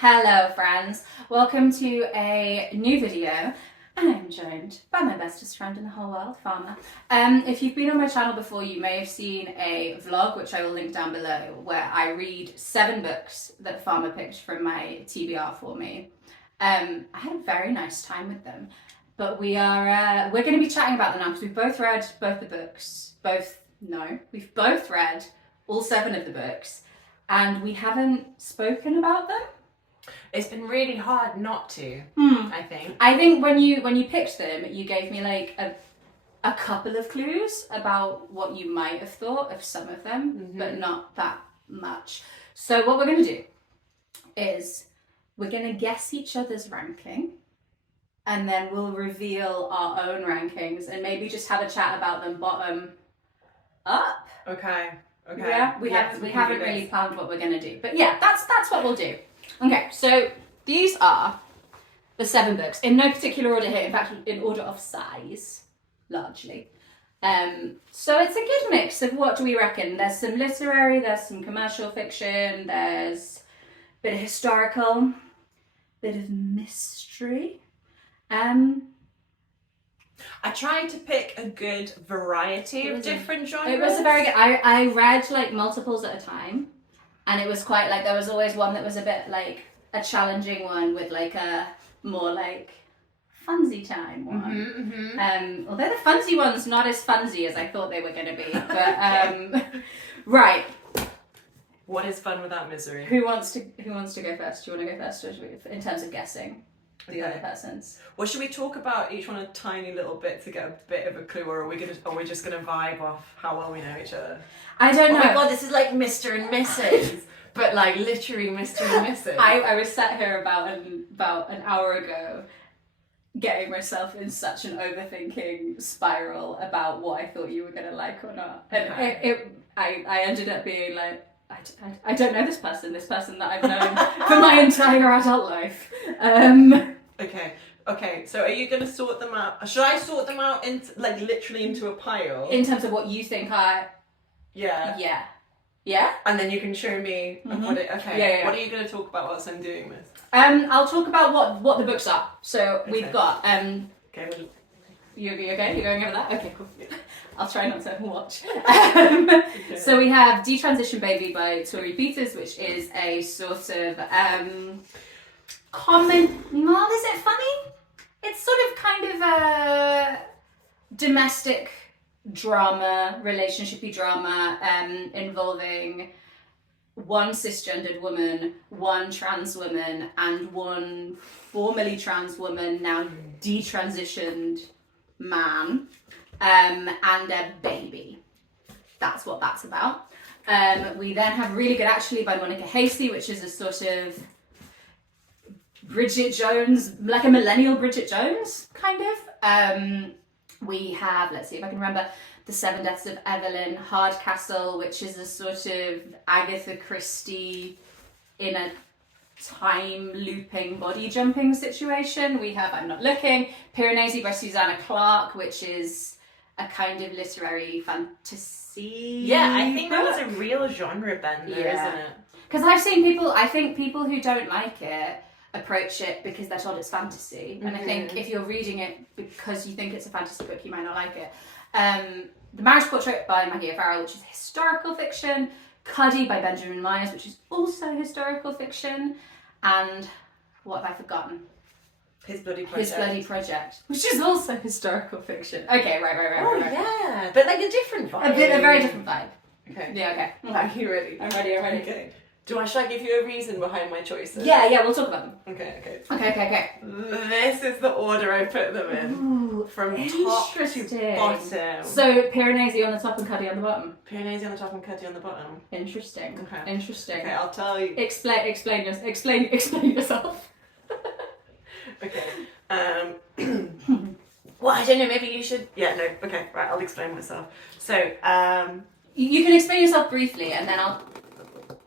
Hello friends, welcome to a new video. I'm joined by my bestest friend in the whole world, Farmer. If you've been on my channel before, you may have seen a vlog, which I will link down below, where I read 7 books that Farmer picked from my TBR for me. I had a very nice time with them, but we're going to be chatting about them now because we've both read both the books. We've both read all 7 of the books, and we haven't spoken about them. It's been really hard not to, I think. I think when you picked them, you gave me like a couple of clues about what you might have thought of some of them, but not that much. So what we're going to do is we're going to guess each other's ranking, and then we'll reveal our own rankings and maybe just have a chat about them bottom up. Okay. Yeah, we haven't really planned what we're going to do, but yeah, that's what we'll do. Okay, so these are the 7 books in no particular order here. In fact, in order of size, largely. So it's a good mix of what do we reckon. There's some literary, there's some commercial fiction, there's a bit of historical, bit of mystery. I tried to pick a good variety of different genres. It was a very good. I read like multiples at a time. And it was quite like, there was always one that was a bit like a challenging one with like a more like funsy time one. Although the funsy one's not as funsy as I thought they were going to be. But right. What is fun without misery? Who wants to go first? Do you want to go first, or should we, in terms of guessing the other person's? Well, should we talk about each one a tiny little bit to get a bit of a clue, or are we just gonna vibe off how well we know each other? I don't know. Oh my god, this is like Mr. and Mrs. but like literally Mr. and Mrs. I was sat here about an hour ago getting myself in such an overthinking spiral about what I thought you were gonna like or not. And I ended up being like, I don't know this person that I've known for my entire adult life. Okay, so are you going to sort them out? Should I sort them out into, like, literally into a pile? In terms of what you think Yeah. Yeah? And then you can show me what it... Okay, Yeah. What are you going to talk about whilst I'm doing this? I'll talk about what the books are. So we've got... Okay, You okay? You're going over that? Okay, cool. Yeah. I'll try not to watch. So we have Detransition Baby by Torrey, which is a sort of well, is it funny? It's sort of kind of a domestic drama, relationshipy drama, involving one cisgendered woman, one trans woman, and one formerly trans woman, now detransitioned man, and a baby. That's what that's about. We then have Really Good Actually by Monica Heisey, which is a sort of Bridget Jones, like a millennial Bridget Jones, kind of. We have, let's see if I can remember, The 7 Deaths of Evelyn, Hardcastle, which is a sort of Agatha Christie in a time looping body jumping situation. We have I'm Not Looking, Piranesi by Susanna, Clarke, which is a kind of literary fantasy. Yeah, I think that was a real genre bender, isn't it? Because I've seen people who don't like it approach it because they're told it's fantasy, and I think if you're reading it because you think it's a fantasy book, you might not like it. The Marriage Portrait by Maggie, which is historical fiction. Cuddy by Benjamin Myers, which is also historical fiction. And what have I forgotten? His Bloody Project, which is also historical fiction. Okay, right. Yeah, but like a different vibe. A very different vibe. Okay. Yeah, okay. Are you ready? I'm ready. Okay. Should I give you a reason behind my choices? Yeah, we'll talk about them. Okay. Okay. This is the order I put them in. Ooh, from top to bottom. So Piranesi on the top and Cuddy on the bottom. Piranesi on the top and Cuddy on the bottom. Interesting. Okay. Interesting. Okay, I'll tell you. Explain yourself. Okay. Well, I don't know. Maybe you should. Yeah. No. Okay. Right. I'll explain myself. So. You can explain yourself briefly, and then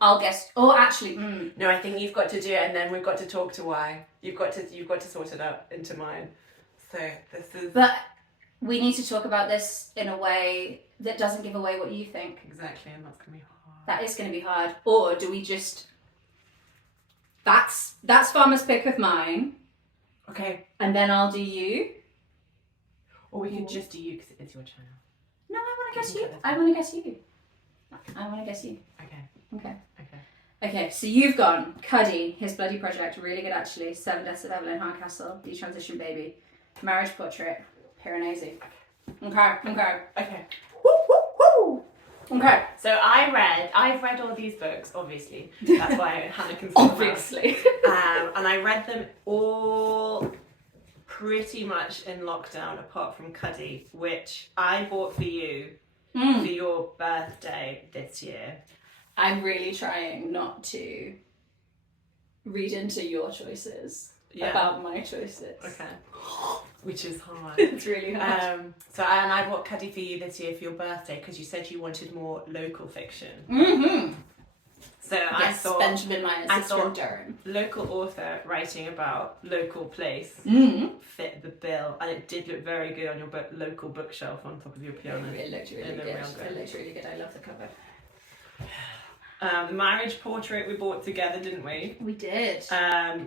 I'll guess. Oh, actually. No, I think you've got to do it, and then we've got to talk to why. You've got to sort it out into mine. So this is. But we need to talk about this in a way that doesn't give away what you think. Exactly, and that's gonna be hard. That is going to be hard. Or do we just That's Farmer's pick of mine. Okay. And then I'll do you. Or we could just do you because it is your channel. No, I want to guess you. I want to guess you. I want to guess you. Okay. Okay, so you've gone Cuddy, His Bloody Project, really good actually. 7 Deaths of Evelyn, Hardcastle, Detransition Baby, Marriage Portrait, Piranesi. Okay. Woo, woo, woo! Okay. So I've read all these books, obviously. That's why Hannah can see them. Obviously. And I read them all pretty much in lockdown, apart from Cuddy, which I bought for you for your birthday this year. I'm really trying not to read into your choices about my choices. Okay. Which is hard. It's really hard. And I bought Cuddy for you this year for your birthday because you said you wanted more local fiction. Mm-hmm. So I thought Benjamin Myers is from Durham. Local author writing about local place fit the bill, and it did look very good on your local bookshelf on top of your piano. It looked really good. It looked really good. I love the cover. Marriage Portrait we bought together, didn't we? We did.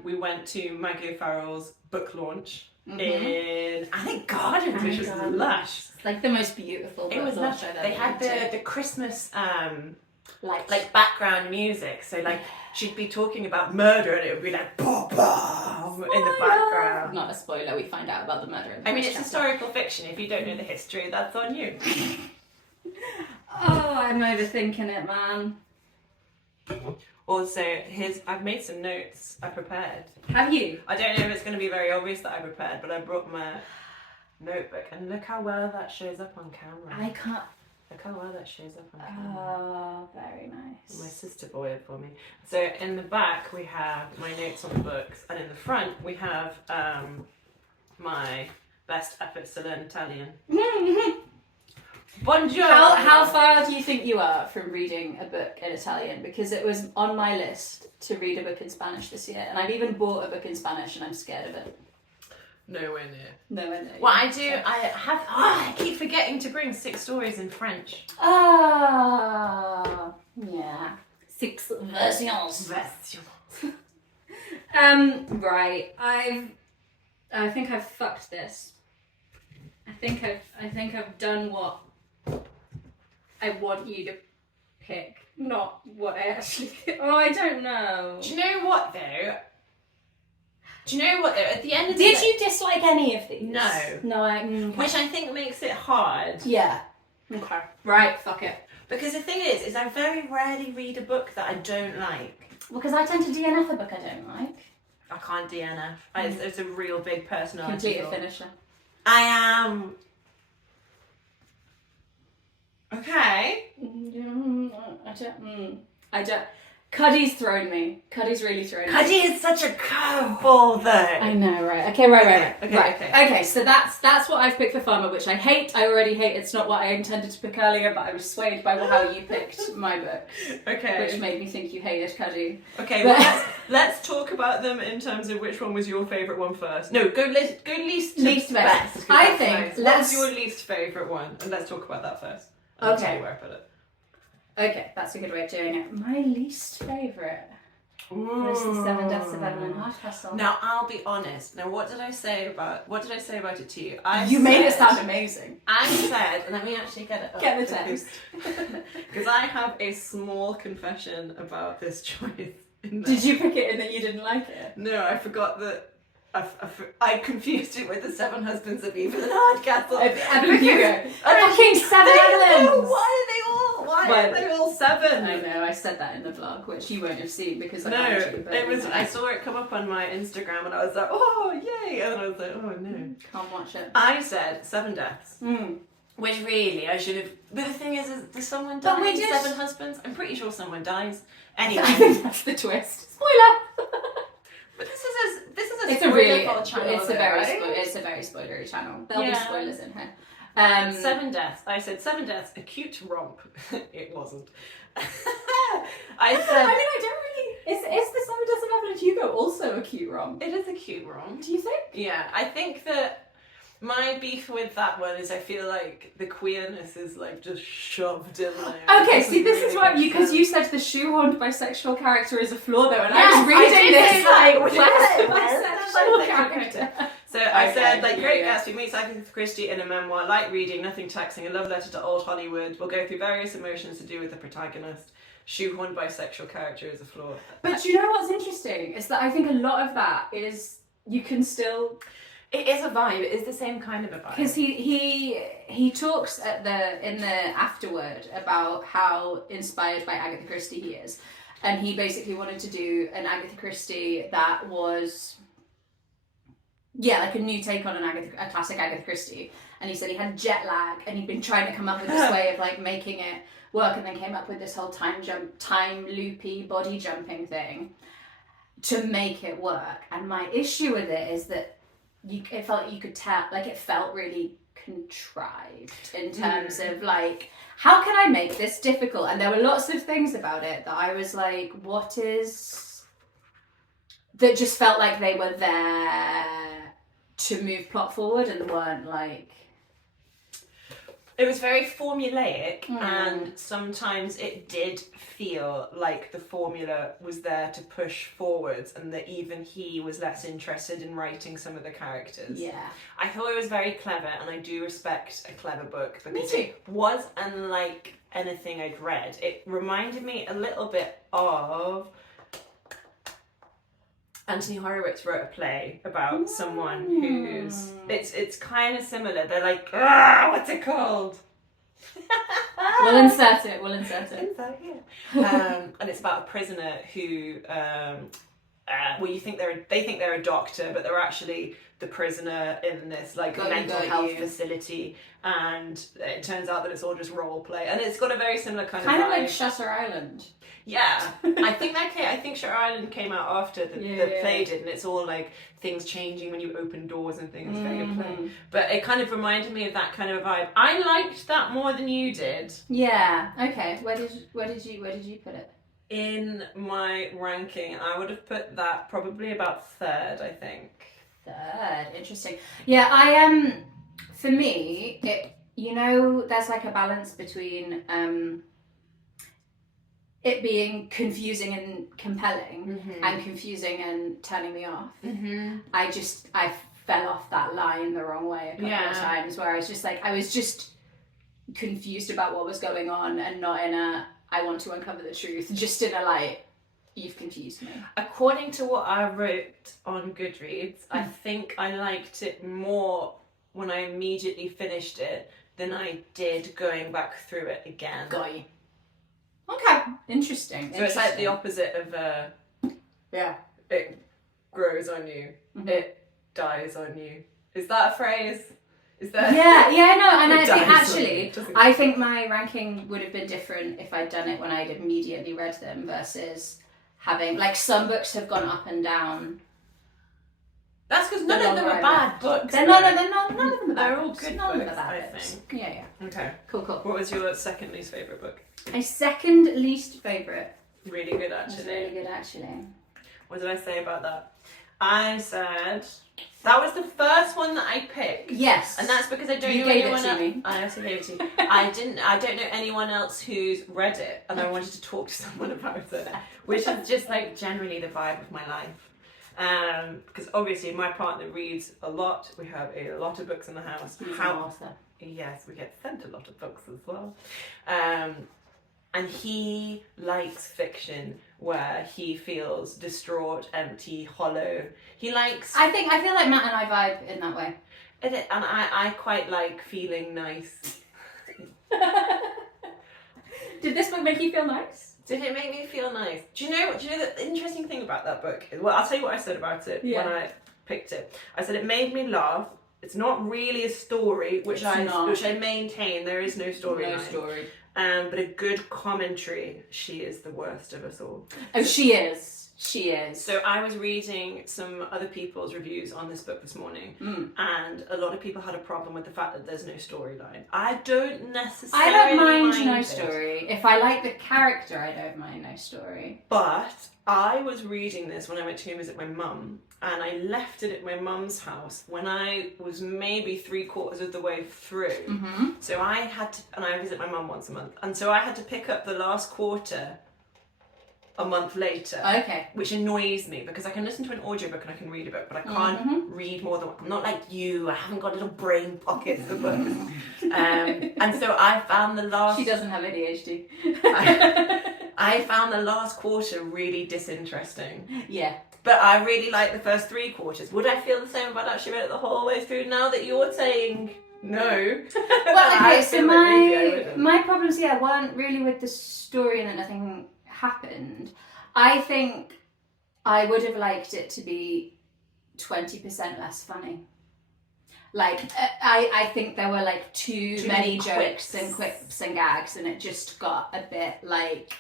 We went to Maggie O'Farrell's book launch in Attic Gardens, which was lush. It's like the most beautiful book launch I've ever They had been to. the Christmas like background music, so like she'd be talking about murder and it would be like boom, boom in the background. Not a spoiler, we find out about the murder. I mean, it's historical fiction. If you don't know the history, that's on you. Oh, I'm overthinking it, man. Also, I've made some notes. I prepared. Have you? I don't know if it's going to be very obvious that I prepared, but I brought my notebook, and look how well that shows up on camera. I can't. Look how well that shows up on camera. Oh, very nice. My sister bought it for me. So in the back we have my notes on the books, and in the front we have my best efforts to learn Italian. Buongiorno! How far do you think you are from reading a book in Italian? Because it was on my list to read a book in Spanish this year, and I've even bought a book in Spanish, and I'm scared of it. Nowhere near. Nowhere near. Well, I keep forgetting to bring 6 stories in French. Ah, yeah. 6 versions. Right. I think I've fucked this. I think I've done what I want you to pick, not what I actually. Oh, I don't know. Do you know what though? At the end of the Did day, you dislike any of these? No. No, which I think makes it hard. Yeah. Okay. Right. Fuck it. Because the thing is I very rarely read a book that I don't like. Well, because I tend to DNF a book I don't like. I can't DNF. It's a real big personality. Complete a finisher. I am. Okay. I don't. Cuddy's thrown me. Cuddy's really thrown me. Cuddy is such a curveball, though. I know, right? Okay, right. Okay. Okay, so that's what I've picked for Farmer, which I hate. I already hate. It's not what I intended to pick earlier, but I was swayed by how you picked my book. Okay. Which made me think you hated Cuddy. Okay, well, let's talk about them in terms of which one was your favourite one first. No, go least to best. I think. What's your least favourite one? And let's talk about that first. I'll tell you where I put it. Okay, that's a good way of doing it. My least favourite was the 7 Deaths of Evelyn Hardcastle. Now I'll be honest. Now what did I say about it to you? You made it sound amazing. I said, let me actually get it up. Get the text. Because I have a small confession about this choice. Did you pick it in that you didn't like it? No, I forgot that. I confused it with the 7 Husbands of Evelyn Hardcastle. Evelyn Hugo. Fucking 7 Evelyns! Why are they all 7? I know, I said that in the vlog, which you won't have seen because I saw it come up on my Instagram and I was like, oh, yay! And then I was like, oh no. Can't watch it. I said 7 Deaths. Which really, I should have... But the thing is does someone die in 7 Husbands? I'm pretty sure someone dies. Anyway. I think that's the twist. Spoiler! But this is a spoiler channel. It's a very spoilery channel. There'll be spoilers in here. 7 Deaths. I said 7 Deaths, a cute romp. It wasn't. I don't really. Is the 7 Deaths of Evelyn Hugo also a cute romp? It is a cute romp. Do you think? Yeah, I think that My beef with that one is I feel like the queerness is like just shoved in there. Okay, see, this is what because you said the shoehorned bisexual character is a flaw, though, and I Yes, was reading this like, where's the bisexual character? So I said, Okay, Great yeah. Gatsby meets Agatha Christie in a memoir, light reading, nothing taxing, a love letter to old Hollywood. We'll go through various emotions to do with the protagonist. Shoehorned bisexual character is a flaw. But you know what's interesting is that I think a lot of that is you can still. It is a vibe. It is the same kind of a vibe. Because he talks in the afterword about how inspired by Agatha Christie he is, and he basically wanted to do an Agatha Christie that was like a new take on a classic Agatha Christie. And he said he had jet lag and he'd been trying to come up with this way of like making it work, and then came up with this whole time loopy body jumping thing to make it work. And my issue with it is that it felt like you could tell, like it felt really contrived in terms of like, how can I make this difficult? And there were lots of things about it that I was like, that just felt like they were there to move plot forward and weren't like. It was very formulaic, and sometimes it did feel like the formula was there to push forwards, and that even he was less interested in writing some of the characters. Yeah. I thought it was very clever, and I do respect a clever book because Me too. it was unlike anything I'd read. It reminded me a little bit of Anthony Horowitz wrote a play about someone who's it's kind of similar. They're like, what's it called? We'll insert it. Insert here. And it's about a prisoner who, they think they're a doctor, but they're actually the prisoner in this like mental health facility, and it turns out that it's all just role play, and it's got a very similar kind of vibe. like Shutter Island. Yeah, I think Shutter Island came out after the play did, and it's all like things changing when you open doors and things. Very good play, but it kind of reminded me of that kind of vibe. I liked that more than you did. Yeah. Okay. Where did you put it? In my ranking, I would have put that probably about third. I think. Third. Interesting. Yeah. I am. For me, there's like a balance between it being confusing and compelling and confusing and turning me off. I fell off that line the wrong way a couple of times, where I was just confused about what was going on, and not in a I want to uncover the truth, just in a like, you've confused me. According to what I wrote on Goodreads, I think I liked it more when I immediately finished it than I did going back through it again. Got you. Okay, interesting. So it's like the opposite of it grows on you, it dies on you. Is that a phrase? Is that and I think dies actually I think my ranking would have been different if I'd done it when I'd immediately read them versus having like some books have gone up and down. That's because none of them are bad books. None of them are bad. They're all good None books, of them are bad I books. think. Yeah. Okay. Cool. What was your second least favourite book? My second least favourite. Really good, actually. Was really good, actually. What did I say about that? I said that was the first one that I picked. Yes. And that's because I don't know anyone else. I also gave it to you. I don't know anyone else who's read it, and I wanted to talk to someone about it, which is just like generally the vibe of my life. Because obviously my partner reads a lot. We have a lot of books in the house. He's an author. Yes, we get sent a lot of books as well. And he likes fiction where he feels distraught, empty, hollow. He likes. I feel like Matt and I vibe in that way. And I quite like feeling nice. Did this book make you feel nice? Did it make me feel nice? Do you know the interesting thing about that book? Well, I'll tell you what I said about it when I picked it. I said it made me laugh. It's not really a story, which I maintain. There is no story. No story. But a good commentary. She is the worst of us all. Oh, she is. She is. So I was reading some other people's reviews on this book this morning, and a lot of people had a problem with the fact that there's no storyline. I don't necessarily I don't mind no it. story. If I like the character, I don't mind no story. But I was reading this when I went to go visit my mum, and I left it at my mum's house when I was maybe 3/4 of the way through. Mm-hmm. So I had to, and I visit my mum once a month, and so I had to pick up the last quarter a month later. Okay. Which annoys me because I can listen to an audiobook and I can read a book, but I can't read more than one. I'm not like you, I haven't got little brain pockets for books. And so I found the last... She doesn't have ADHD. I found the last quarter really disinteresting. Yeah. But I really like the first 3/4. Would I feel the same if I'd actually read it the whole way through now that you're saying no? Well, okay, so my problems, weren't really with the story and that nothing happened. I think I would have liked it to be 20% less funny. Like, I think there were like too many jokes and quips and gags, and it just got a bit like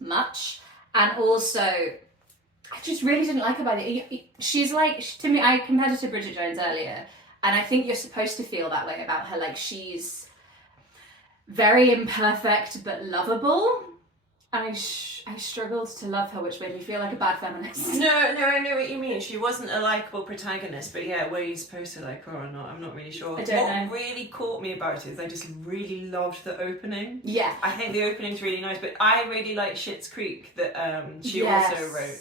much. And also, I just really didn't like her by the. She's like, to me, I compared her to Bridget Jones earlier, and I think you're supposed to feel that way about her. Like, she's very imperfect but lovable. And I struggled to love her, which made me feel like a bad feminist. No, I know what you mean. She wasn't a likeable protagonist, but yeah, were you supposed to like her or not? I'm not really sure. I don't know. What really caught me about it is I just really loved the opening. Yeah. I think the opening's really nice, but I really like Schitt's Creek that she also wrote.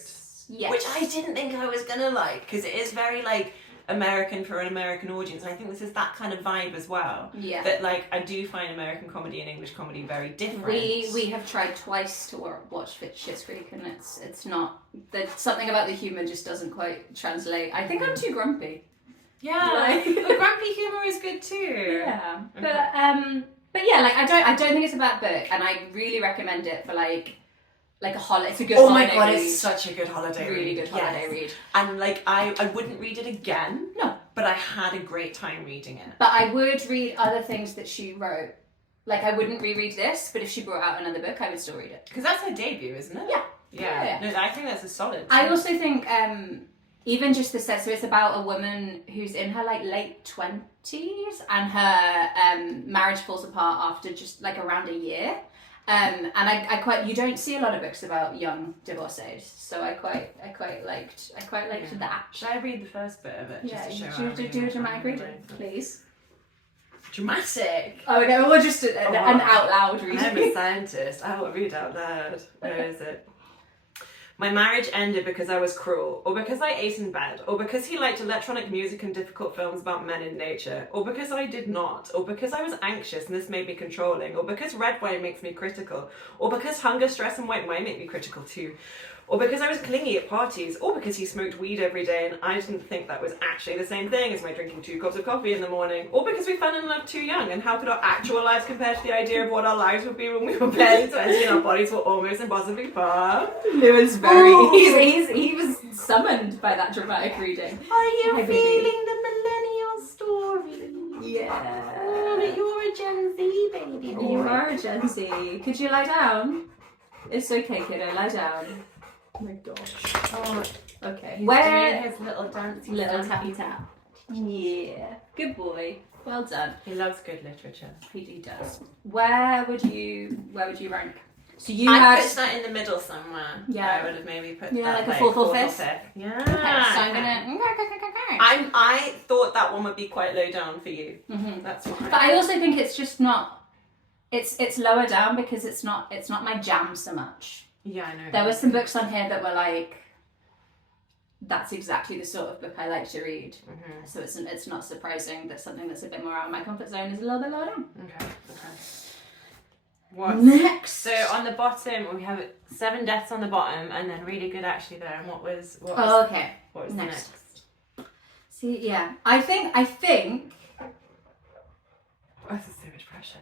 Yes. Which I didn't think I was gonna like, because it is very like American for an American audience, and I think this is that kind of vibe as well. Yeah. That like I do find American comedy and English comedy very different. We have tried twice to watch Schitt's Creek, and it's not. Something about the humour just doesn't quite translate. I think I'm too grumpy. Yeah, but grumpy humour is good too. Yeah, but yeah, like I don't think it's a bad book, and I really recommend it for like a holiday. It's a good holiday read. Oh my god, it's such a good holiday read. Really good holiday read. And like I wouldn't read it again. No. But I had a great time reading it. But I would read other things that she wrote. Like, I wouldn't reread this, but if she brought out another book, I would still read it. Because that's her debut, isn't it? Yeah. Yeah. No, I think that's a solid. I also think even just the set, so it's about a woman who's in her like late 20s, and her marriage falls apart after just like around a year. And you don't see a lot of books about young divorcees, so I quite liked that. Should I read the first bit of it? Yeah, just to show do a dramatic reading, please. Dramatic? Oh no, or just an out loud reading. I'm a scientist. I will read out loud. Where is it? My marriage ended because I was cruel, or because I ate in bed, or because he liked electronic music and difficult films about men in nature, or because I did not, or because I was anxious and this made me controlling, or because red wine makes me critical, or because hunger, stress and white wine make me critical too, or because I was clingy at parties, or because he smoked weed every day and I didn't think that was actually the same thing as my drinking 2 cups of coffee in the morning, or because we fell in love too young, and how could our actual lives compare to the idea of what our lives would be when we were barely 20 and our bodies were almost impossibly far? It was he was summoned by that dramatic reading. Are you feeling the millennial story? Yeah. Oh, you're a Gen Z baby boy. You are a Gen Z. Could you lie down? It's okay, kiddo, lie down. Oh my gosh. Oh, okay. He's doing his little dance, little tappy tap. Yeah. Good boy. Well done. He loves good literature. He does. Where would you rank? So you I had put that in the middle somewhere. Yeah. I would have maybe put Yeah, that like a fourth or fifth. Yeah. Okay, so I'm gonna. I thought that one would be quite low down for you. Mm-hmm. That's why. But I also think it's just not. It's lower down because it's not my jam so much. Yeah, I know. There were some books on here that were like, that's exactly the sort of book I like to read. Mm-hmm. So it's not surprising that something that's a bit more out of my comfort zone is a little bit lower down. Okay. What next? So on the bottom we have 7 deaths on the bottom, and then really good actually there. And what was okay. What was next? See, yeah, I think. Oh, this is so much pressure.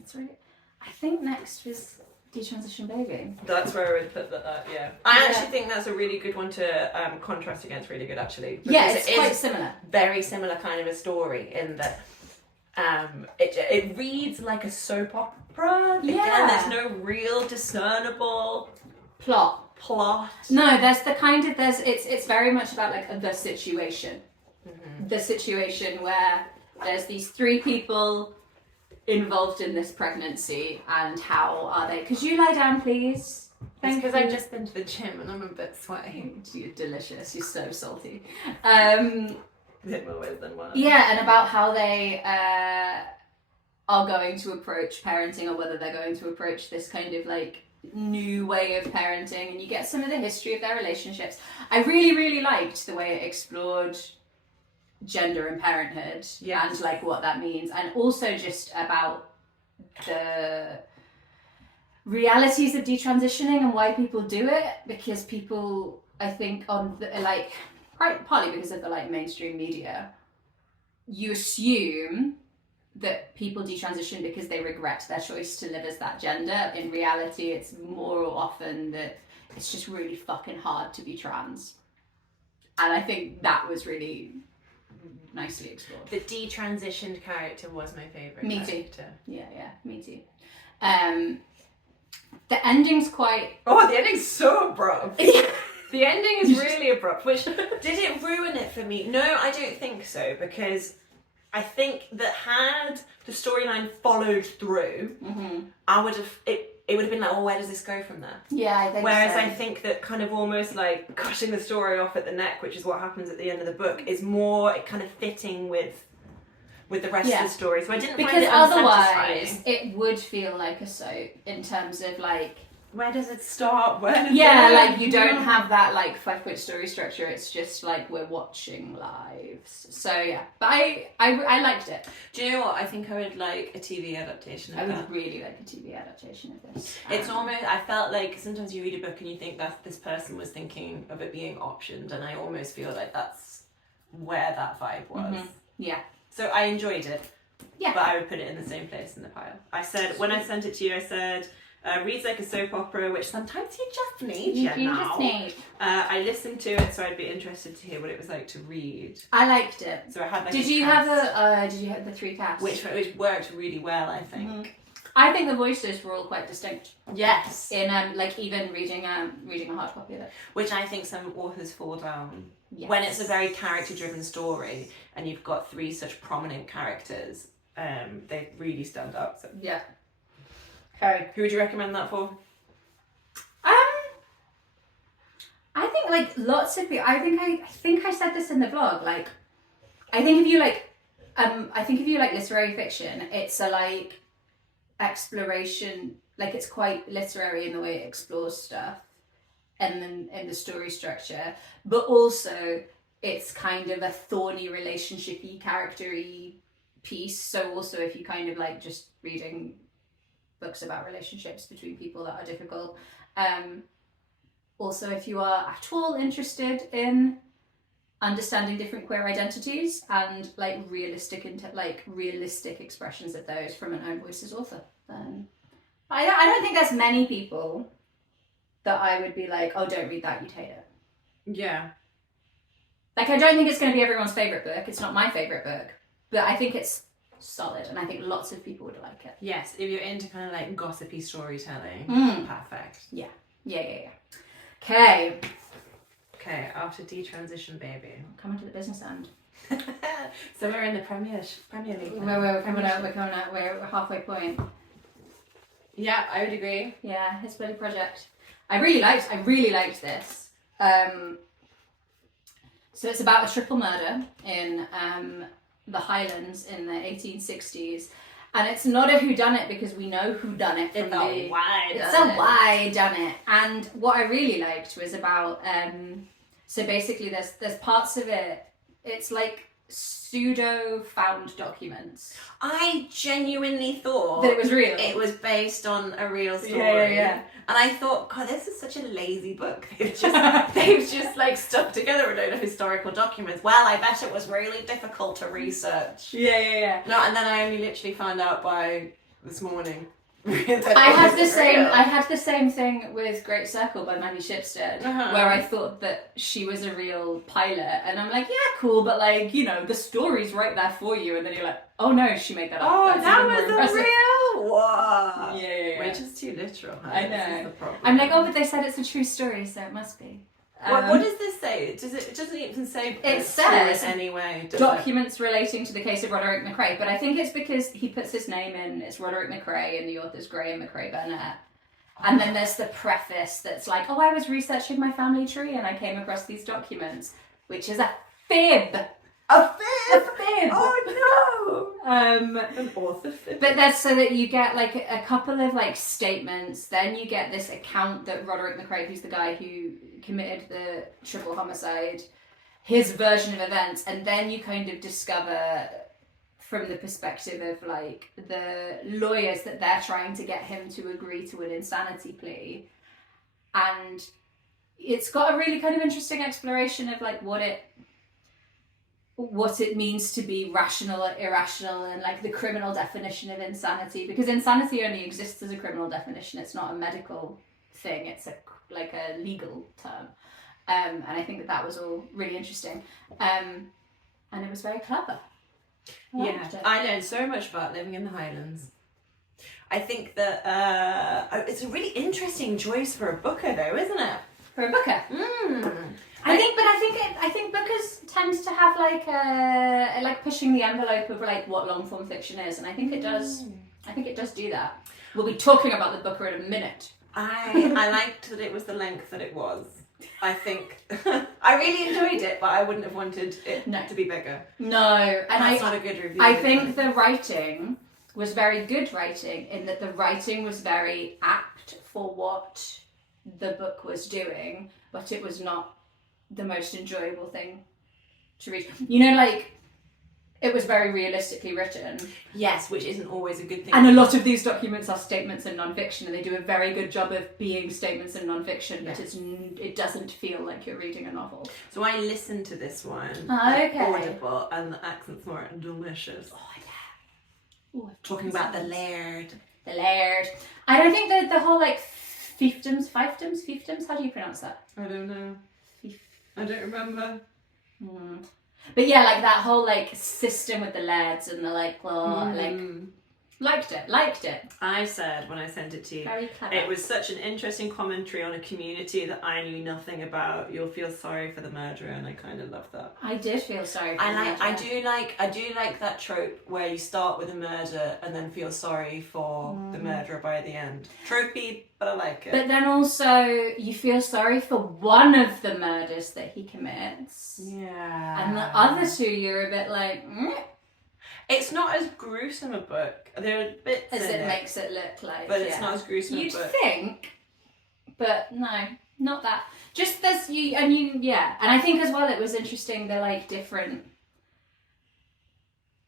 It's really. I think next was Detransition Baby. That's where I would put that. Yeah, I actually think that's a really good one to contrast against really good actually. Yeah, it's quite similar. Very similar kind of a story in that it reads like a soap opera. Yeah. Again, there's no real discernible plot. plot. No, it's very much about like the situation. The situation where there's these 3 people involved in this pregnancy, and how are they? Could you lie down, please? It's because I've just been to the gym and I'm a bit sweaty. You're delicious. You're so salty. Bit more ways than one. Yeah, and about how they are going to approach parenting, or whether they're going to approach this kind of like new way of parenting, and you get some of the history of their relationships. I really, really liked the way it explored gender and parenthood, and like what that means, and also just about the realities of detransitioning and why people do it, because people, I think, partly because of the like mainstream media, you assume that people detransition because they regret their choice to live as that gender. In reality, it's more often that it's just really fucking hard to be trans. And I think that was really nicely explored. The detransitioned character was my favourite. Me too. character. Yeah, me too. The ending's quite... Oh, the ending's so abrupt. The ending is really abrupt, which... Did it ruin it for me? No, I don't think so, because I think that had the storyline followed through, I would have... It would have been like, oh, where does this go from there? Yeah, I think Whereas so. I think that kind of almost like cutting the story off at the neck, which is what happens at the end of the book, is more kind of fitting with the rest of the story. So I didn't because find it otherwise unsatisfying. it would feel like a soap in terms of like, where does it start? Where does like you don't have that like 5-point story structure. It's just like we're watching lives. So yeah, but I liked it. Do you know what? I think I would like a TV adaptation of I that. would really like a TV adaptation of this. It's almost, I felt like sometimes you read a book and you think that this person was thinking of it being optioned, and I almost feel like that's where that vibe was. Yeah. So I enjoyed it. Yeah. But I would put it in the same place in the pile. I said, when I sent it to you, I said, reads like a soap opera, which sometimes you just need, You just need. I listened to it, so I'd be interested to hear what it was like to read. I liked it. So I had like Did you have the 3 casts? which worked really well, I think. I think the voices were all quite distinct. Yes. In like even reading a hard copy of it. Which I think some authors fall down. Yes. When it's a very character-driven story and you've got 3 such prominent characters, they really stand out. So. Yeah. Okay. Who would you recommend that for? I think like lots of people. I think I said this in the vlog. Like, I think if you like literary fiction, it's a like exploration. Like it's quite literary in the way it explores stuff, and then in the story structure. But also, it's kind of a thorny relationshipy, charactery piece. So also, if you kind of like just reading books about relationships between people that are difficult. Also, if you are at all interested in understanding different queer identities and like realistic expressions of those from an own voices author, then I don't think there's many people that I would be like, oh, don't read that, you'd hate it. Yeah. Like, I don't think it's going to be everyone's favourite book. It's not my favourite book. But I think it's solid, and I think lots of people would like it. Yes, if you're into kind of like gossipy storytelling, perfect. Yeah. Okay. Okay, after detransition, baby. Coming to the business end. So we're in the Premier League. We're coming out. We're halfway point. Yeah, I would agree. Yeah, his bloody project. I really liked this. So it's about a triple murder in the Highlands in the 1860s, and it's not a whodunit because we know whodunit from It's a whodunit. And what I really liked was about so basically there's parts of it. It's like pseudo found documents. I genuinely thought That it was real. It was based on a real story. Yeah. And I thought, God, this is such a lazy book. They've just like stuck together a load of historical documents. Well, I bet it was really difficult to research. Yeah. No, and then I only literally found out by this morning. I had the same thing with Great Circle by Maggie Shipstead, where I thought that she was a real pilot, and I'm like, yeah, cool, but like, you know, the story's right there for you, and then you're like, oh no, she made that up. Oh, That's that even more was a impressive. real one. Yeah. We're just too literal. Huh? I This is know. the problem. I'm like, oh, but they said it's a true story, so it must be. What does this say? It doesn't even say It it's true says in any way. Does documents relating to the case of Roderick Macrae, but I think it's because he puts his name in, it's Roderick Macrae, and the author's Graeme Macrae Burnet. And then there's the preface that's like, oh, I was researching my family tree and I came across these documents, which is a fib. A fib? A fib. Oh no! An author fib. But that's so that you get like a couple of like statements, then you get this account that Roderick Macrae, who's the guy who committed the triple homicide, his version of events, and then you kind of discover from the perspective of like the lawyers that they're trying to get him to agree to an insanity plea. And it's got a really kind of interesting exploration of like what it means to be rational or irrational, and like the criminal definition of insanity, because insanity only exists as a criminal definition. It's not a medical thing, it's a legal term. And I think that was all really interesting. And it was very clever. I learned so much about living in the Highlands. I think that it's a really interesting choice for a booker, though, isn't it? For a booker. I think bookers tend to have like pushing the envelope of like what long form fiction is, and I think it does. I think it does do that. We'll be talking about the booker in a minute. I liked that it was the length that it was. I think I really enjoyed it, but I wouldn't have wanted it to be bigger. No, and that's not a good review. I think the writing was very good writing, in that the writing was very apt for what the book was doing, but it was not the most enjoyable thing to read. You know, like, it was very realistically written. Yes, which isn't always a good thing. And a lot of these documents are statements in non-fiction, and they do a very good job of being statements in non-fiction, but it doesn't feel like you're reading a novel. So I listened to this one. Okay. Audible, and the accents were delicious. Oh, yeah. Ooh, talking about the laird. The laird. I don't think that the whole, like, fiefdoms, how do you pronounce that? I don't know. I don't remember. But yeah, like that whole like system with the lairds and the like, liked it. I said when I sent it to you, very clever. It was such an interesting commentary on a community that I knew nothing about. You'll feel sorry for the murderer, and I kind of love that. I did feel sorry for the murderer. I do like that trope where you start with a murder and then feel sorry for the murderer by the end. Tropey, but I like it. But then also you feel sorry for one of the murders that he commits. Yeah. And the other two, you're a bit like, It's not as gruesome a book. There are bits as in it makes it look like. but it's not as gruesome You'd a book. think, but no, not that. Just this, and I think as well it was interesting the like different,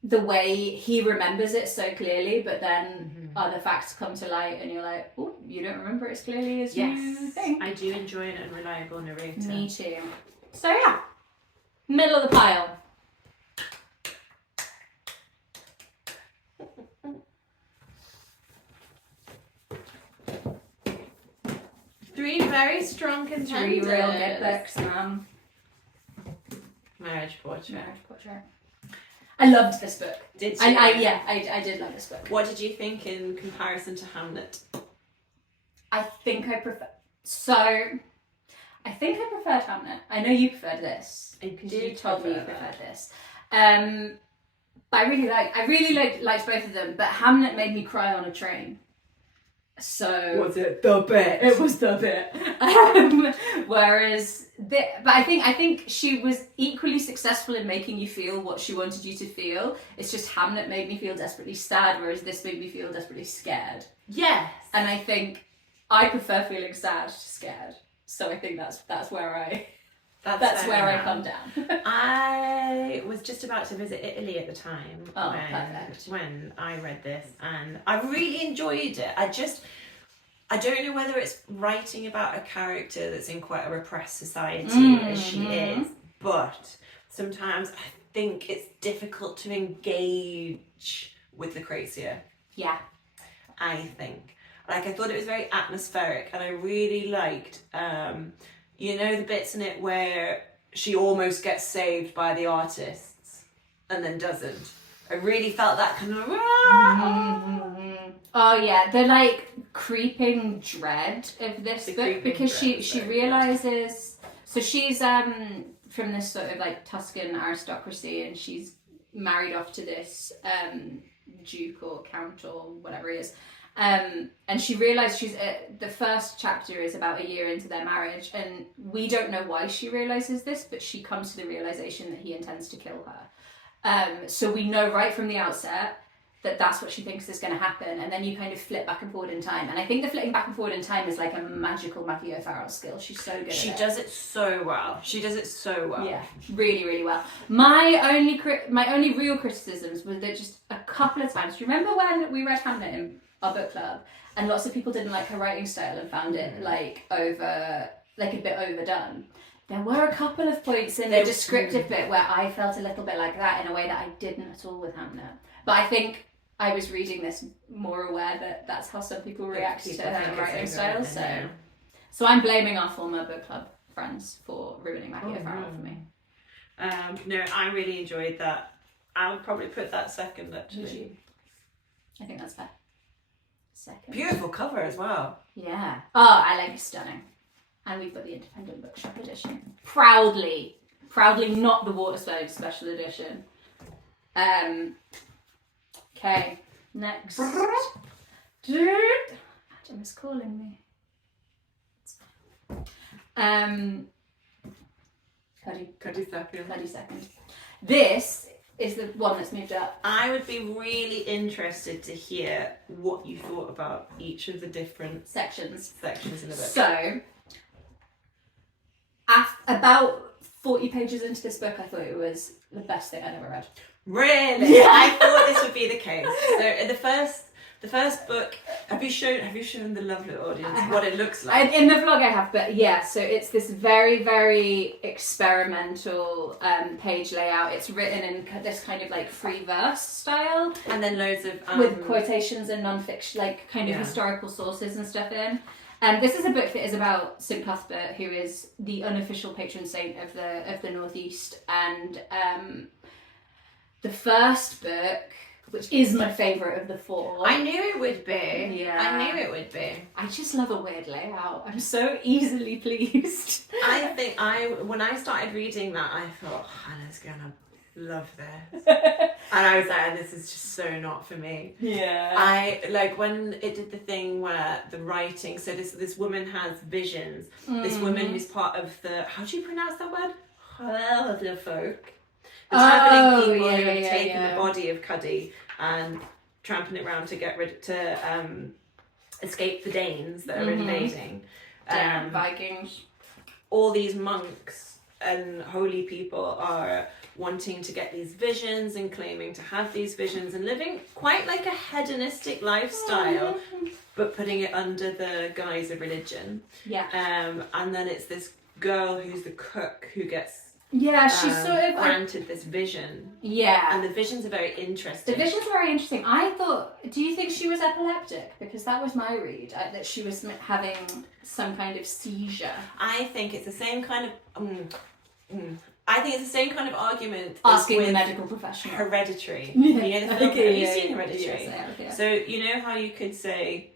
the way he remembers it so clearly, but then other facts come to light, and you're like, oh, you don't remember it as clearly as you think. I do enjoy an unreliable narrator. Me too. So yeah, middle of the pile. Three very strong contenders. Three real good books, man. Marriage Portrait. I loved this book. Did you? I did like this book. What did you think in comparison to Hamlet? I think I preferred Hamlet. I know you preferred this. You told me you preferred this. But I really liked both of them. But Hamlet made me cry on a train. So was it the bit? It was the bit. Whereas, but I think she was equally successful in making you feel what she wanted you to feel. It's just Hamlet made me feel desperately sad, whereas this made me feel desperately scared. Yes. And I think I prefer feeling sad to scared. So I think that's where I come down. I was just about to visit Italy at the time perfect. when I read this, and I really enjoyed it. I don't know whether it's writing about a character that's in quite a repressed society as she is, but sometimes I think it's difficult to engage with Lucrezia. Yeah. I think. Like, I thought it was very atmospheric, and I really liked, you know, the bits in it where she almost gets saved by the artists and then doesn't. I really felt that kind of... Oh yeah, the like creeping dread of this book, because she realizes, so she's from this sort of like Tuscan aristocracy, and she's married off to this duke or count or whatever he is, and she realizes she's the first chapter is about a year into their marriage, and we don't know why she realizes this, but she comes to the realization that he intends to kill her. So we know right from the outset that that's what she thinks is going to happen, and then you kind of flip back and forward in time. And I think the flipping back and forward in time is like a magical Maggie O'Farrell skill. She's so good at it. She does it so well. Yeah, really, really well. My only real criticisms were that just a couple of times. Remember when we read Hamlet in our book club, and lots of people didn't like her writing style and found it like a bit overdone. There were a couple of points in the descriptive bit where I felt a little bit like that in a way that I didn't at all with Hamlet. But I think I was reading this more aware that that's how some people react to her writing style. So I'm blaming our former book club friends for ruining Maggie O'Farrell for me. No, I really enjoyed that. I would probably put that second, actually. I think that's fair. Second. Beautiful cover as well. Yeah. Oh, I like it. Stunning. And we've got the Independent Bookshop edition. Proudly not the Waterspoon special edition. Okay, next. Adam is calling me. Cuddy second. This is the one that's moved up. I would be really interested to hear what you thought about each of the different sections in the book. So, about 40 pages into this book, I thought it was the best thing I'd ever read. Really? Yeah. I thought this would be the case. So in the first book, have you shown the lovely audience what it looks like? In the vlog I have, but yeah, so it's this very, very experimental page layout. It's written in this kind of like free verse style. And then loads of... with quotations and non-fiction, like kind of historical sources and stuff in. This is a book that is about St Cuthbert, who is the unofficial patron saint of the Northeast, and the first book, which is my favourite of the four. I knew it would be. Yeah. I knew it would be. I just love a weird layout. I'm so easily pleased. I think when I started reading that, I thought, Hannah's gonna love this. And I was like, this is just so not for me. Yeah. I like when it did the thing where the writing, so this woman has visions. This woman who's part of the, how do you pronounce that word? The folk. The travelling people who have taken the body of Cuddy and tramping it around to escape the Danes that are invading. Vikings. All these monks and holy people are wanting to get these visions and claiming to have these visions and living quite like a hedonistic lifestyle, but putting it under the guise of religion. Yeah. And then it's this girl who's the cook who gets she's sort of granted this vision. Yeah. And the visions are very interesting. The visions are very interesting. I thought, do you think she was epileptic? Because that was my read, that she was having some kind of seizure. I think it's the same kind of... I think it's the same kind of argument asking as with the medical professional. Hereditary. Yeah. You know the film? Have you seen Hereditary? Yes, I have. So you know how you could say,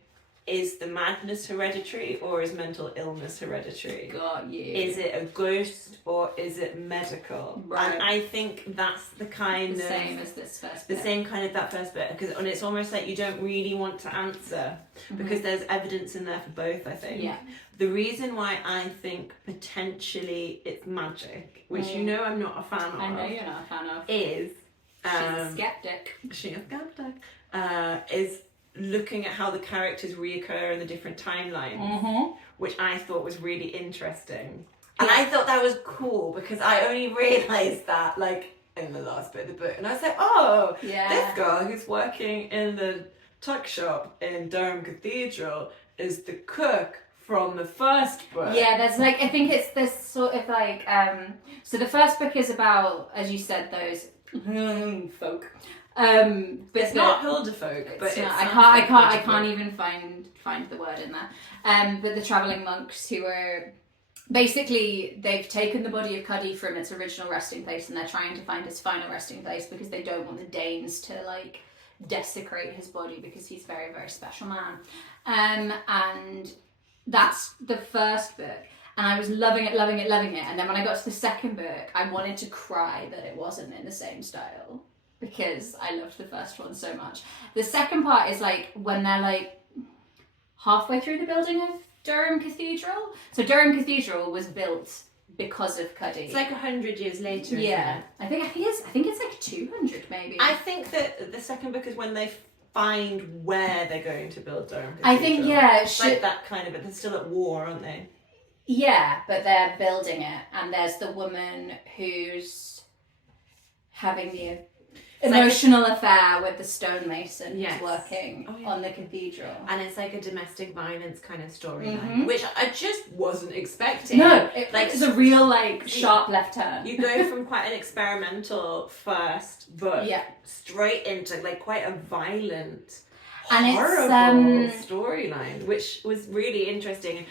is the madness hereditary or is mental illness hereditary? Got you. Is it a ghost or is it medical? Right. And I think that's the kind of... same as this first bit. The same kind of that first bit. And it's almost like you don't really want to answer because there's evidence in there for both, I think. Yeah. The reason why I think potentially it's magic, which you know I'm not a fan of. I know you're not a fan of. Is... she's a skeptic. She's a skeptic. Is looking at how the characters reoccur in the different timelines, which I thought was really interesting. And I thought that was cool because I only realised that like in the last bit of the book. And I was like, oh, this girl who's working in the tuck shop in Durham Cathedral is the cook from the first book. Yeah, there's like, I think it's this sort of like, so the first book is about, as you said, those folk. But it's not Hulderfolk, but I can't even find the word in there. But the travelling monks who are basically, they've taken the body of Cuddy from its original resting place and they're trying to find his final resting place because they don't want the Danes to like desecrate his body because he's a very, very special man. And that's the first book. And I was loving it. And then when I got to the second book, I wanted to cry that it wasn't in the same style because I loved the first one so much. The second part is like when they're like halfway through the building of Durham Cathedral. So Durham Cathedral was built because of Cuddy. It's like 100 years later. Yeah, I think it's like 200 maybe. I think that the second book is when they find where they're going to build Durham Cathedral. I think it's like that kind of it. They're still at war, aren't they? Yeah, but they're building it, and there's the woman who's having the emotional affair with the stonemason who's working on the cathedral. And it's like a domestic violence kind of storyline, which I just wasn't expecting. No, it's a real like sharp left turn. You go from quite an experimental first book straight into like quite a violent, and horrible storyline, which was really interesting.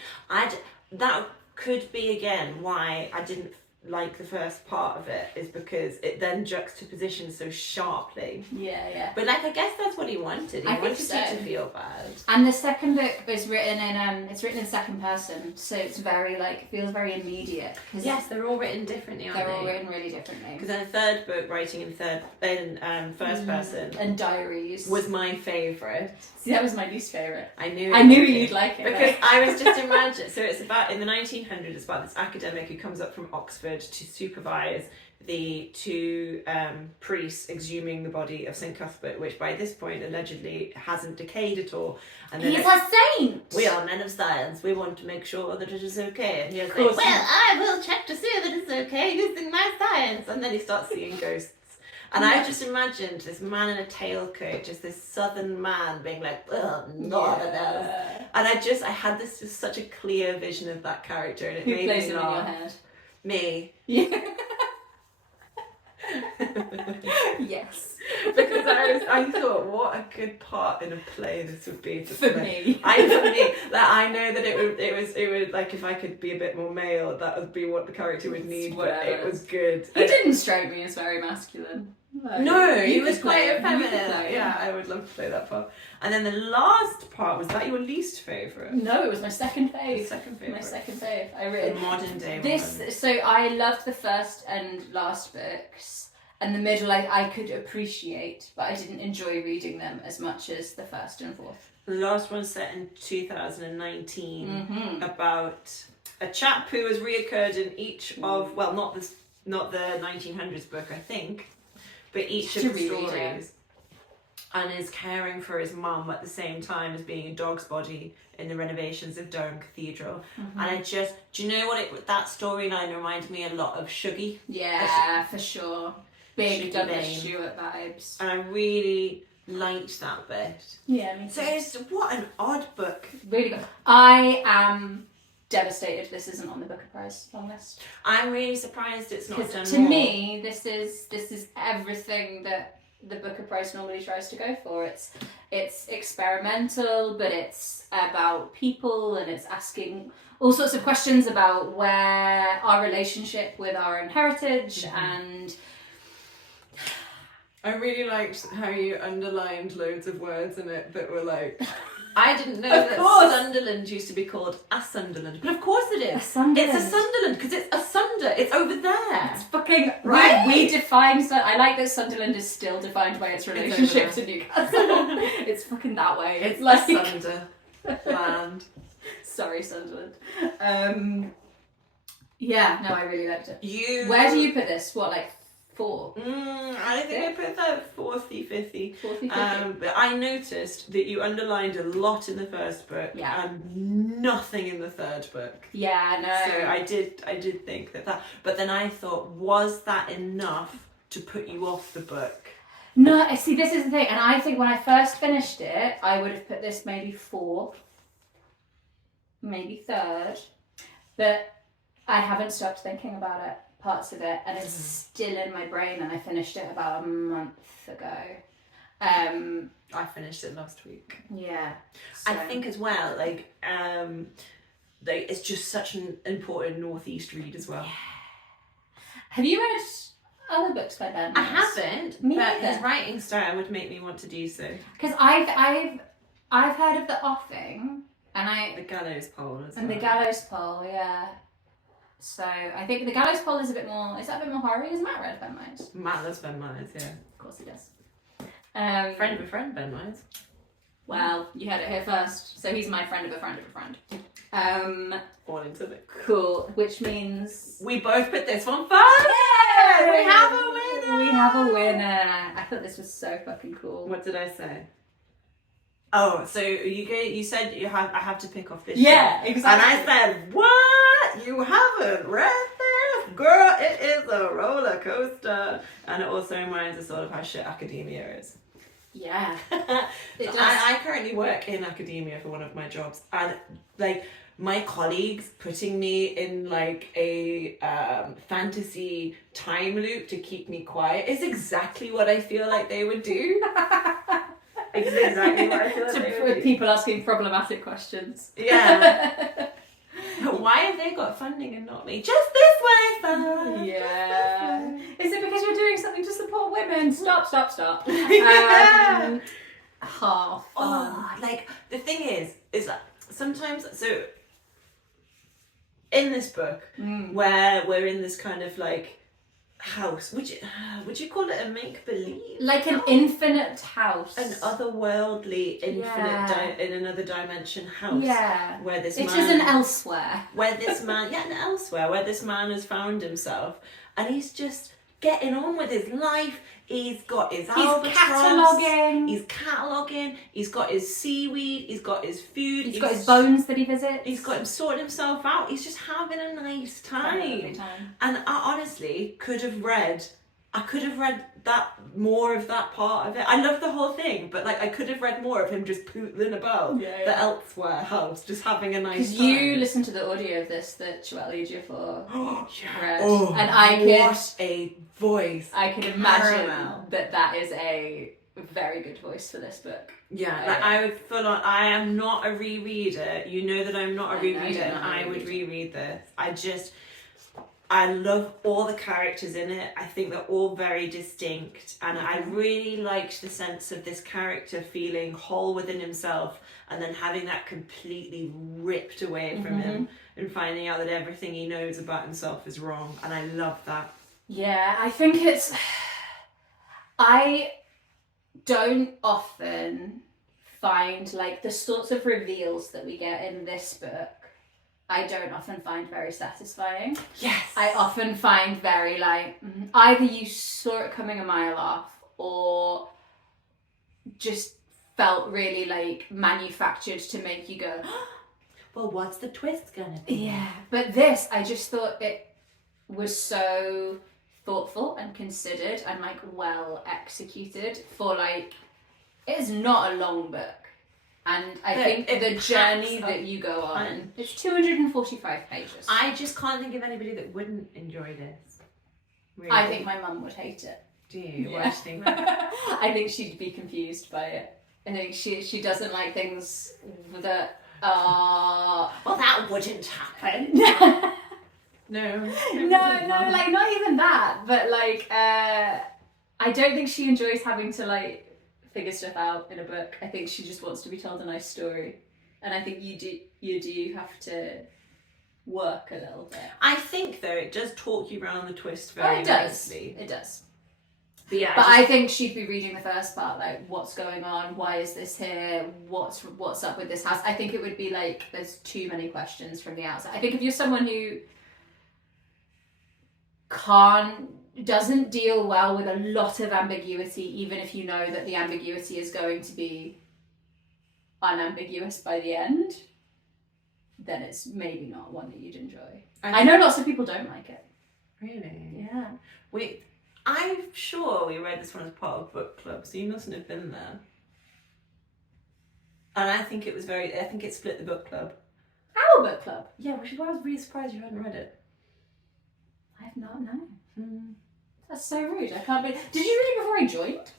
That could be again why I didn't like the first part of it, is because it then juxtapositions so sharply. Yeah. But like I guess that's what he wanted. He wanted so. you to feel bad. And the second book is written in second person, so it's very like feels very immediate. Yes, they're all written differently. They're all written really differently. Because then the third book, writing in first person, and diaries was my favourite. See, that was my least favourite. I knew you'd like it because I was just imagining. So it's about in the 1900s. It's about this academic who comes up from Oxford to supervise the two priests exhuming the body of St Cuthbert, which by this point allegedly hasn't decayed at all. And he's a saint! We are men of science. We want to make sure that it is okay. And he's like, well, I will check to see that it's okay using my science. And then he starts seeing ghosts. And I just imagined this man in a tailcoat, just this southern man being like, oh, northerners. And I had this just such a clear vision of that character, and it made me laugh. In your head? Me. Yeah. Yes. Because I thought, what a good part in a play this would be for me. I know that it would like if I could be a bit more male, that would be what the character would need. Whatever. But it was good. He didn't strike me as very masculine. No, he was quite feminine. Yeah, I would love to play that part. And then the last part, was that your least favourite? No, it was my second fave. My second fave. I really the modern day one. So I loved the first and last books, and the middle I could appreciate, but I didn't enjoy reading them as much as the first and fourth. The last one's set in 2019 about a chap who has reoccurred in each of not the 1900s book, I think. But each of the stories, and is caring for his mum at the same time as being a dog's body in the renovations of Durham Cathedral. And do you know what that storyline reminded me a lot of Shuggy? Yeah, for sure. Big Shuggy Douglas Bane. Stuart vibes. And I really liked that bit. Yeah, me too. So what an odd book. Really good. I am devastated this isn't on the Booker Prize long list. I'm really surprised it's not done to more. me, this is everything that the Booker Prize normally tries to go for. It's experimental, but it's about people, and it's asking all sorts of questions about where our relationship with our own heritage and. I really liked how you underlined loads of words in it that were like. I didn't know that Sunderland used to be called a Sunderland, but of course it is. A Sunderland. It's a Sunderland because it's asunder. It's over there. It's fucking right. We define. I like that Sunderland is still defined by its relationship to Newcastle. It's fucking that way. It's like Sunderland. Sorry, Sunderland. Yeah, no, I really liked it. Where Where do you put this? What, like 4? I think I put that 4th-y, 5th-y. 4th-y, 5th-y. But I noticed that you underlined a lot in the first book and nothing in the third book. Yeah, no. So I did think that. But then I thought, was that enough to put you off the book? No, see, this is the thing. And I think when I first finished it, I would have put this maybe 4th, maybe 3rd. But I haven't stopped thinking about it. Parts of it, and it's still in my brain, and I finished it about a month ago. I finished it last week. Yeah. I So- think as well, like it's just such an important northeast read as well. Have you read other books by Ben? I haven't, Me but neither. his writing style would make me want to do so. Because I've heard of The Offing, and The gallows pole as and well. The Gallows Pole, yeah. So I think The Gallows Pole is a bit more. Is that a bit more horror? Has Matt read Ben Myers? Matt loves Ben Myers, yeah. Of course he does. Friend of a friend, Ben Myers. Well, you heard it here first. So he's my friend of a friend of a friend. All into it. Cool. Which means We both put this one first! Yay! We have a winner! we have a winner. I thought this was so fucking cool. What did I say? Oh, so you said I have to pick off this. Yeah, show. exactly. And I said, what? You haven't read this? Girl, it is a roller coaster. And it also reminds us all of how shit academia is. Yeah. It does. I currently work in academia for one of my jobs, and like my colleagues putting me in like a fantasy time loop to keep me quiet is exactly what I feel like they would do. It's exactly what I feel like they would do. People asking problematic questions. Yeah. Why have they got funding and not me? Just this way, son. Yeah. Is it because you're doing something to support women? Stop. Yeah. Fun. Oh, like the thing is that sometimes, so in this book where we're in this kind of like house, would you call it a make-believe? Like an infinite house. An otherworldly, infinite, Yeah. in another dimension house. Yeah. Where this It man, is an elsewhere. where this man, and elsewhere, where this man has found himself, and he's just getting on with his life. He's got his albatross. cataloguing. He's cataloguing. He's got his seaweed. He's got his food. He's got his bones that he visits. He's got him sorting himself out. He's just having a nice Having a time. lovely time. And I honestly could have read that more of that part of it. I love the whole thing, but like I could have read more of him just pootling about Yeah. the elsewhere house, just having a nice Because time. you listened to the audio of this that Joelle Ejiofor read, Oh, and what a voice! I could imagine Caramel. that is a very good voice for this book. Yeah, like I would full on. I am not a rereader. You know that I'm not a I know rereader, you're and not a I would rereader. reread this. I love all the characters in it. I think they're all very distinct, and I really liked the sense of this character feeling whole within himself, and then having that completely ripped away from him, and finding out that everything he knows about himself is wrong. And I love that. Yeah, I think I don't often find like the sorts of reveals that we get in this book. I don't often find very satisfying. Yes. I often find very like either you saw it coming a mile off or just felt really like manufactured to make you go, Well, what's the twist gonna be? yeah. But this, I just thought it was so thoughtful and considered and like well executed for like, it is not a long book. And I think it the packs journey a that you go on, punch. it's 245 pages. I just can't think of anybody that wouldn't enjoy this. Really. I think my mum would hate it. Do you? Yeah. What do you think? I think she'd be confused by it. I think she doesn't like things that are Well, that wouldn't happen. No. no, like not even that, but like I don't think she enjoys having to like figure stuff out in a book. I think she just wants to be told a nice story, and I think you do have to work a little bit. I think though it does talk you around the twist very It does. nicely. It does. But yeah, But I think she'd be reading the first part, like, what's going on? Why is this here? What's up with this house? I think it would be like, there's too many questions from the outside. I think if you're someone who doesn't deal well with a lot of ambiguity, even if you know that the ambiguity is going to be unambiguous by the end, then it's maybe not one that you'd enjoy. I know lots of people don't like it. Really? Yeah. I'm sure we read this one as part of book club, so you mustn't have been there. And I think it split the book club. Our book club. Yeah, which is why I was really surprised you hadn't read it. I have not known. That's so rude. I can't be. Did you read it before I joined?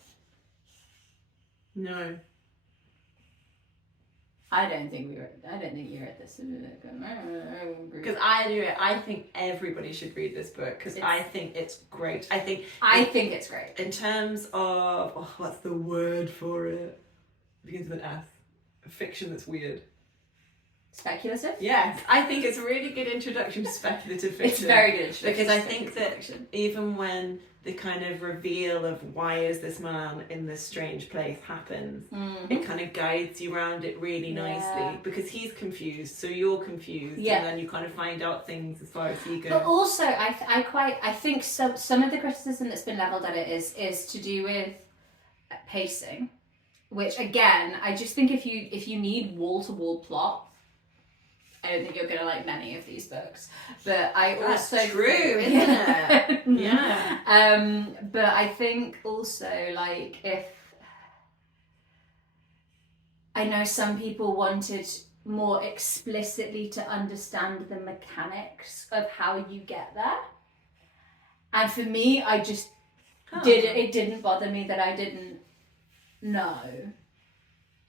No. I don't think you're at this. Because I do it. I think everybody should read this book because I think it's great. I think it's great. In terms of what's the word for it? It begins with an S. A fiction that's weird. Speculative? Yes, I think it's a really good introduction to speculative fiction. It's very good because I think that even when the kind of reveal of why is this man in this strange place happens, it kind of guides you around it really nicely because he's confused, so you're confused, and then you kind of find out things as far as he goes. But also, I think some of the criticism that's been levelled at it is to do with pacing, which again, I just think if you need wall-to-wall plot, I don't think you're going to like many of these books. But That's also true, isn't it? Yeah. But I think also like if I know some people wanted more explicitly to understand the mechanics of how you get there. And for me, I just it didn't bother me that I didn't know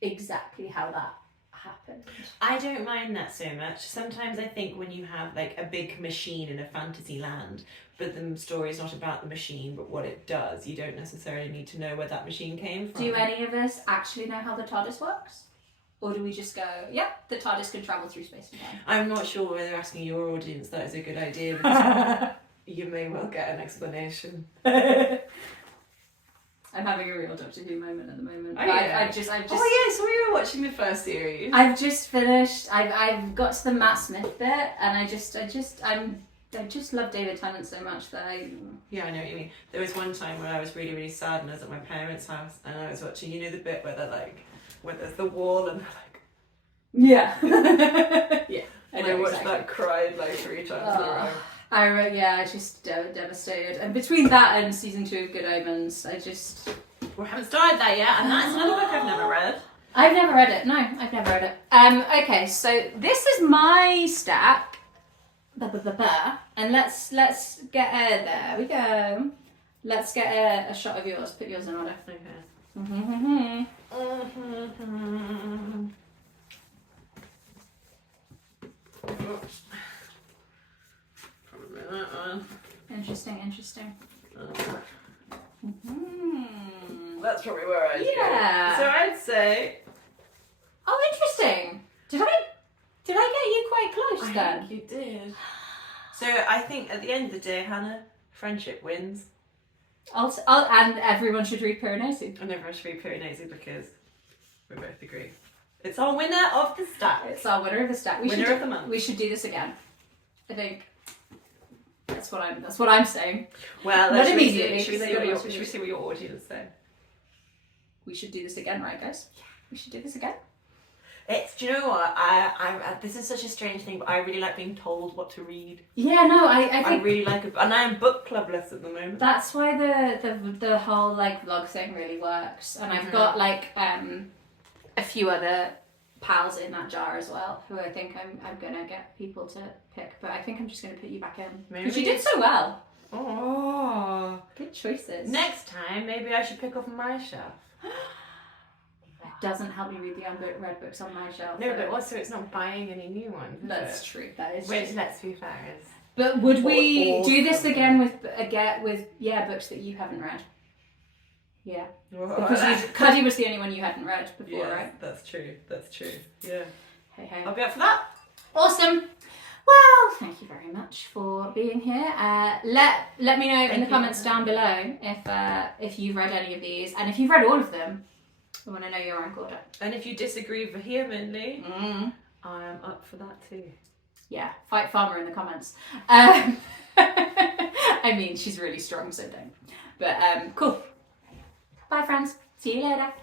exactly how that happened. I don't mind that so much. Sometimes I think when you have like a big machine in a fantasy land, but the story's not about the machine but what it does, you don't necessarily need to know where that machine came from. Do any of us actually know how the TARDIS works? Or do we just go, the TARDIS can travel through space and time? I'm not sure whether asking your audience that is a good idea because you may well get an explanation. I'm having a real Doctor Who moment at the moment. Oh, yeah. I've just. Oh yeah, so we were watching the first series. I've just finished. I've got to the Matt Smith bit, and I just love David Tennant so much that I. Yeah, I know what you mean. There was one time where I was really, really sad, and I was at my parents' house, and I was watching. You know the bit where they're like, when there's the wall, and they're like. Yeah. Yeah. I watched that, cried like 3 times in a row. I just devastated. And between that and season 2 of Good Omens, We haven't started that yet, and that's another book I've never read. I've never read it. No, I've never read it. Okay, so this is my stack. And let's get there we go. Let's get a shot of yours. Put yours in order. Okay. Probably that one. Interesting. That's probably where I'd Yeah. go. So I'd say. Oh, interesting. Did I get you quite close then? I think you did. So I think at the end of the day, Hannah, friendship wins. And everyone should read Piranesi. And everyone should read Piranesi because we both agree. It's our winner of the stack. It's our winner of the stack. Winner of the month. We should do this again. I think that's what I'm saying. Well, Not should we immediately. see what your audience say? We should do this again, right, guys? We should do this again. Do you know what? I this is such a strange thing, but I really like being told what to read. Yeah, no, I think I really like it, and I am book clubless at the moment. that's why the whole like vlog thing really works. And I've got like a few other pals in that jar as well, who I think I'm gonna get people to pick. But I think I'm just gonna put you back in because you did so well. Oh, Good choices. next time maybe I should pick off my shelf. It doesn't help me read the unread books on my shelf. No, but also it's not buying any new ones. That's true. That is Which, true. let's be fair, is. But would we do this Awesome. again with books that you haven't read? Yeah. Because Cuddy was the only one you hadn't read before, Yes, right? that's true. Yeah. Hey. I'll be up for that. Awesome. Well, thank you very much for being here. Let me know in the comments down below if you've read any of these, and if you've read all of them, I want to know your rank order. And if you disagree vehemently, Mm. I am up for that too. Yeah, fight Farmer in the comments. I mean, she's really strong, so don't. But cool. Bye, friends. See you later.